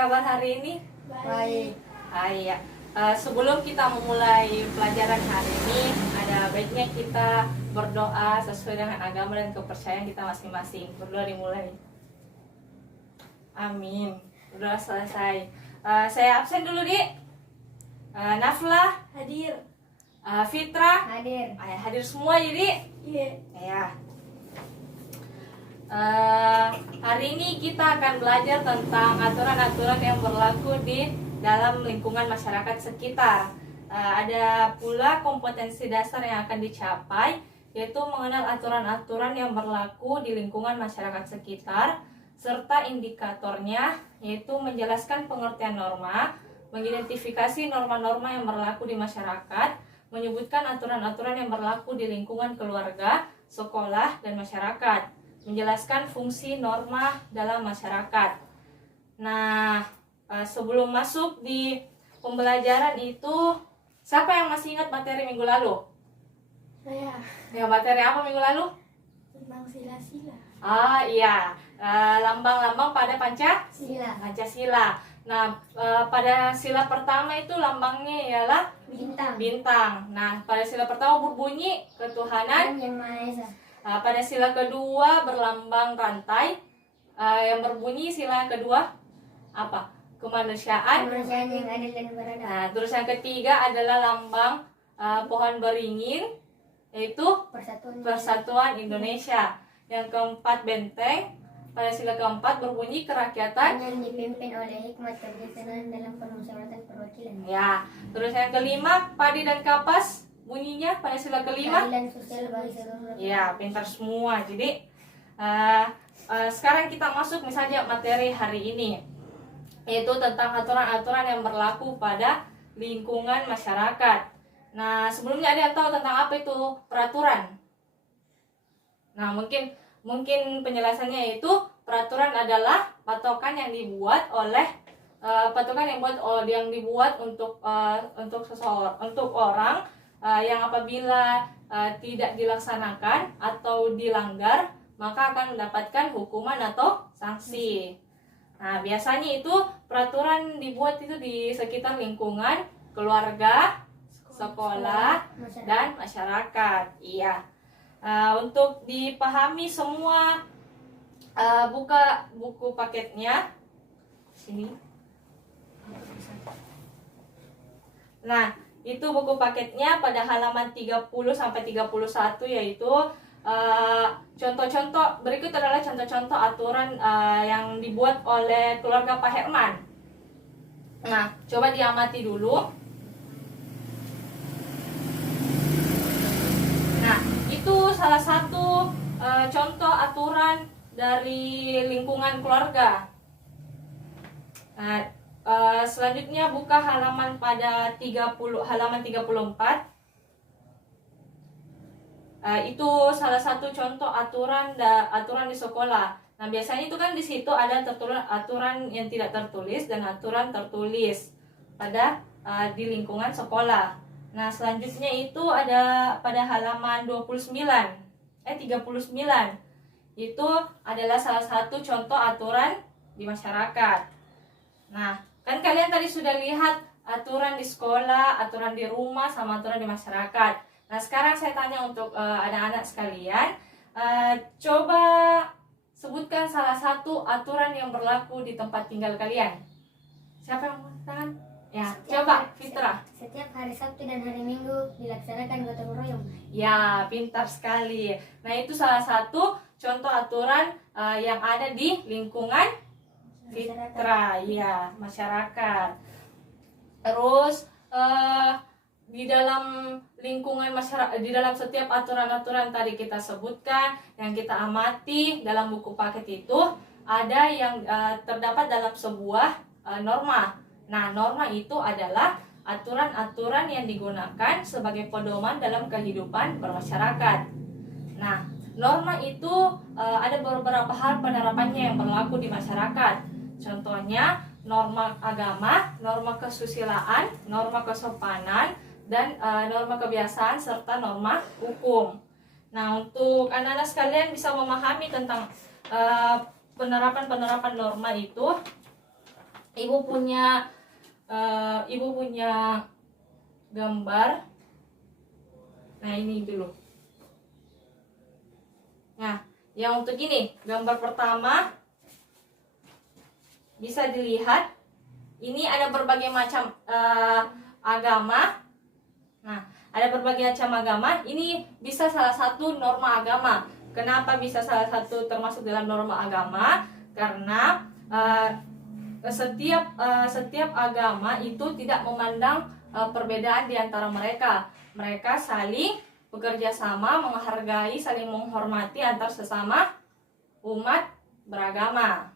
kabar hari ini? Baik. Ya. Sebelum kita memulai pelajaran hari ini, ada baiknya kita berdoa sesuai dengan agama dan kepercayaan kita masing-masing. Berdoa dimulai. Amin. Berdoa selesai. Saya absen dulu, Dik. Nafla Hadir. Fitra Hadir. hadir semua jadi. Iya. Ya. Hari ini kita akan belajar tentang aturan-aturan yang berlaku di dalam lingkungan masyarakat sekitar. Ada pula kompetensi dasar yang akan dicapai, yaitu mengenal aturan-aturan yang berlaku di lingkungan masyarakat sekitar, serta indikatornya, yaitu menjelaskan pengertian norma, mengidentifikasi norma-norma yang berlaku di masyarakat, menyebutkan aturan-aturan yang berlaku di lingkungan keluarga, sekolah, dan masyarakat, menjelaskan fungsi norma dalam masyarakat. Nah, sebelum masuk di pembelajaran itu, siapa yang masih ingat materi minggu lalu? Saya. Ya, materi apa minggu lalu? Tentang sila-sila. Iya, lambang-lambang pada Pancasila. Nah, pada sila pertama itu lambangnya ialah bintang. Nah, pada sila pertama berbunyi ketuhanan Yang Maha Esa. pada sila kedua berlambang rantai. Yang berbunyi sila yang kedua apa? Kemanusiaan. Kemanusiaan yang adil dan beradab. Nah, terus yang ketiga adalah lambang pohon beringin, yaitu Persatuan Indonesia. Yang keempat benteng. Pada sila keempat berbunyi kerakyatan yang dipimpin oleh hikmat kebijaksanaan dalam permusyawaratan perwakilan. Ya, terus yang kelima padi dan kapas bunyinya pada sila kelima. Keadilan sosial bagi seluruh. Ya, pintar semua. Jadi sekarang kita masuk misalnya materi hari ini, yaitu tentang aturan-aturan yang berlaku pada lingkungan masyarakat. Nah, sebelumnya ada yang tahu tentang apa itu peraturan? Nah, mungkin penjelasannya itu peraturan adalah patokan yang dibuat untuk orang yang apabila tidak dilaksanakan atau dilanggar maka akan mendapatkan hukuman atau sanksi. Nah, biasanya itu peraturan dibuat itu di sekitar lingkungan keluarga, sekolah, dan masyarakat. Iya. Untuk dipahami semua, buka buku paketnya sini. Nah, itu buku paketnya pada halaman 30 sampai 31, yaitu contoh-contoh berikut adalah contoh-contoh aturan yang dibuat oleh keluarga Pak Herman. Nah, coba diamati dulu. Itu salah satu contoh aturan dari lingkungan keluarga. Nah, selanjutnya buka halaman pada halaman 34. Itu salah satu contoh aturan di sekolah. Nah, biasanya itu kan di situ ada aturan yang tidak tertulis dan aturan tertulis pada di lingkungan sekolah. Nah, selanjutnya itu ada pada halaman 39. Itu adalah salah satu contoh aturan di masyarakat. Nah, kan kalian tadi sudah lihat aturan di sekolah, aturan di rumah, sama aturan di masyarakat. Nah, sekarang saya tanya untuk anak-anak sekalian, coba sebutkan salah satu aturan yang berlaku di tempat tinggal kalian. Siapa yang mau tangan? Ya, coba Fitra. Setiap hari Sabtu dan hari Minggu dilaksanakan gotong royong. Ya, pintar sekali. Nah, itu salah satu contoh aturan yang ada di lingkungan Fitra, ya, masyarakat. Terus di dalam lingkungan masyarakat, di dalam setiap aturan-aturan tadi kita sebutkan, yang kita amati dalam buku paket itu ada yang terdapat dalam sebuah norma. Nah, norma itu adalah aturan-aturan yang digunakan sebagai pedoman dalam kehidupan bermasyarakat. Nah, norma itu ada beberapa hal penerapannya yang berlaku di masyarakat. Contohnya, norma agama, norma kesusilaan, norma kesopanan, dan norma kebiasaan, serta norma hukum. Nah, untuk anak-anak sekalian bisa memahami tentang penerapan norma itu, ibu punya gambar. Nah, ini dulu. Nah, yang untuk ini, gambar pertama bisa dilihat. Ini ada berbagai macam agama. Nah, ada berbagai macam agama. Ini bisa salah satu norma agama. Kenapa bisa salah satu termasuk dalam norma agama? Karena setiap agama itu tidak memandang perbedaan di antara mereka. Mereka saling bekerja sama, menghargai, saling menghormati antar sesama umat beragama.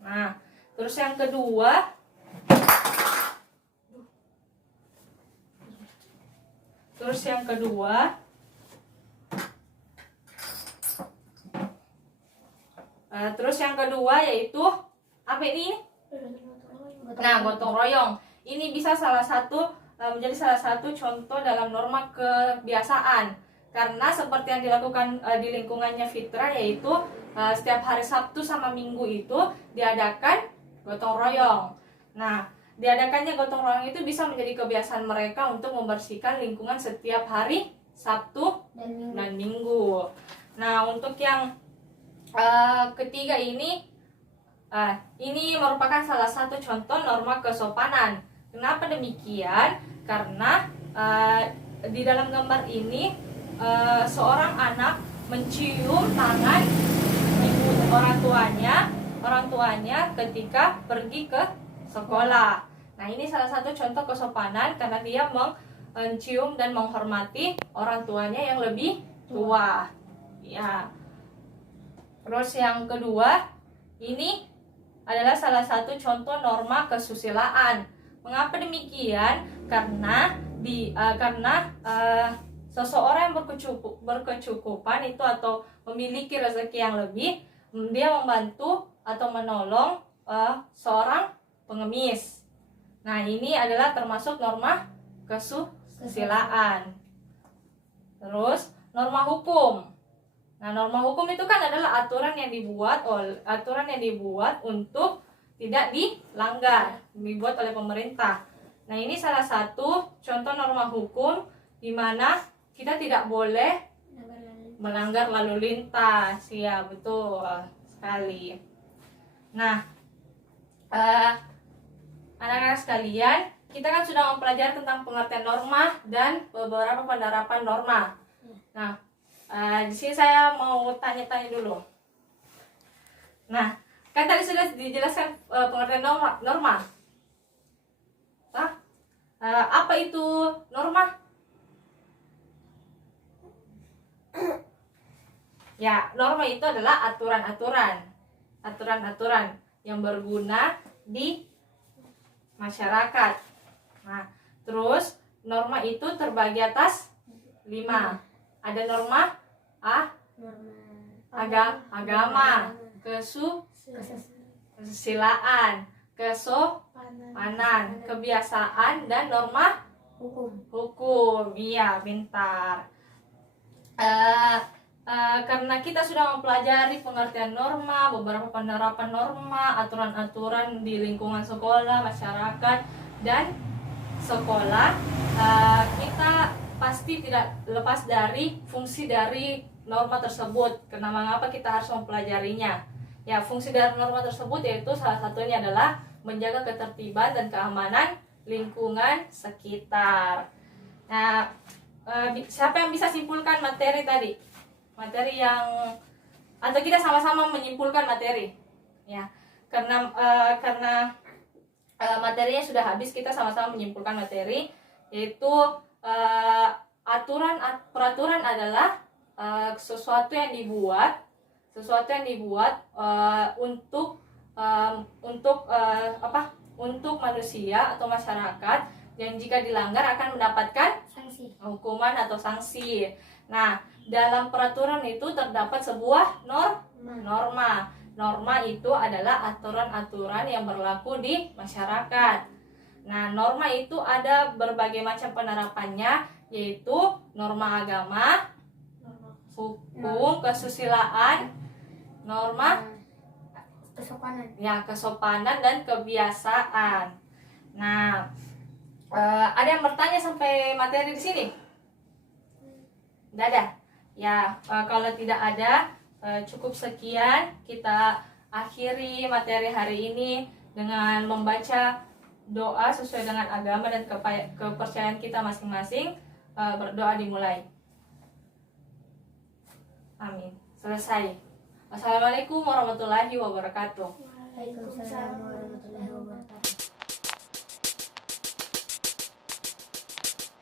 Nah, terus yang kedua, yaitu apa ini? Nah, gotong royong. Ini bisa menjadi salah satu contoh dalam norma kebiasaan. Karena seperti yang dilakukan di lingkungannya Fitra, yaitu setiap hari Sabtu sama Minggu itu diadakan gotong royong. Nah, diadakannya gotong royong itu bisa menjadi kebiasaan mereka untuk membersihkan lingkungan setiap hari Sabtu dan Minggu. Nah, untuk yang ketiga ini merupakan salah satu contoh norma kesopanan. Kenapa demikian? Karena di dalam gambar ini seorang anak mencium tangan orang tuanya ketika pergi ke sekolah. Nah, ini salah satu contoh kesopanan karena dia mencium dan menghormati orang tuanya yang lebih tua. Ya. Terus yang kedua, ini adalah salah satu contoh norma kesusilaan. Mengapa demikian? Karena seseorang yang berkecukupan itu atau memiliki rezeki yang lebih, dia membantu atau menolong seorang pengemis. Nah, ini adalah termasuk norma kesusilaan. Terus norma hukum. Nah, norma hukum itu kan adalah aturan yang dibuat untuk tidak dilanggar, dibuat oleh pemerintah. Nah, ini salah satu contoh norma hukum di mana kita tidak boleh melanggar lalu lintas. Ya, betul sekali. Nah, anak-anak sekalian, kita kan sudah mempelajari tentang pengertian norma dan beberapa penerapan norma. Nah, di sini saya mau tanya-tanya dulu. Nah, kan tadi sudah dijelaskan pengertian norma. Apa itu norma? Ya, norma itu adalah aturan-aturan yang berguna di masyarakat. Nah, terus norma itu terbagi atas 5. Ada norma agama, kesusilaan, kesopanan, kebiasaan, dan norma hukum. Iya, pintar. Karena kita sudah mempelajari pengertian norma, beberapa penerapan norma, aturan-aturan di lingkungan sekolah, masyarakat, dan sekolah, kita pasti tidak lepas dari fungsi dari norma tersebut. Karena mengapa kita harus mempelajarinya? Ya, fungsi dari norma tersebut yaitu salah satunya adalah menjaga ketertiban dan keamanan lingkungan sekitar. Nah, siapa yang bisa simpulkan materi tadi? Materi yang atau kita sama-sama menyimpulkan materi, ya. Karena materinya sudah habis, kita sama-sama menyimpulkan materi, yaitu peraturan adalah sesuatu yang dibuat untuk manusia atau masyarakat yang jika dilanggar akan mendapatkan hukuman atau sanksi. Nah, dalam peraturan itu terdapat sebuah norma. Norma itu adalah aturan-aturan yang berlaku di masyarakat. Nah, norma itu ada berbagai macam penerapannya, yaitu norma agama, hukum, kesusilaan, norma Kesopanan. Ya, kesopanan dan kebiasaan. Nah, ada yang bertanya sampai materi di sini? Tidak ada. Ya, kalau tidak ada, cukup sekian. Kita akhiri materi hari ini dengan membaca doa sesuai dengan agama dan kepercayaan kita masing-masing. Berdoa dimulai. Amin. Selesai. Wassalamualaikum warahmatullahi wabarakatuh. Waalaikumsalam warahmatullahi wabarakatuh.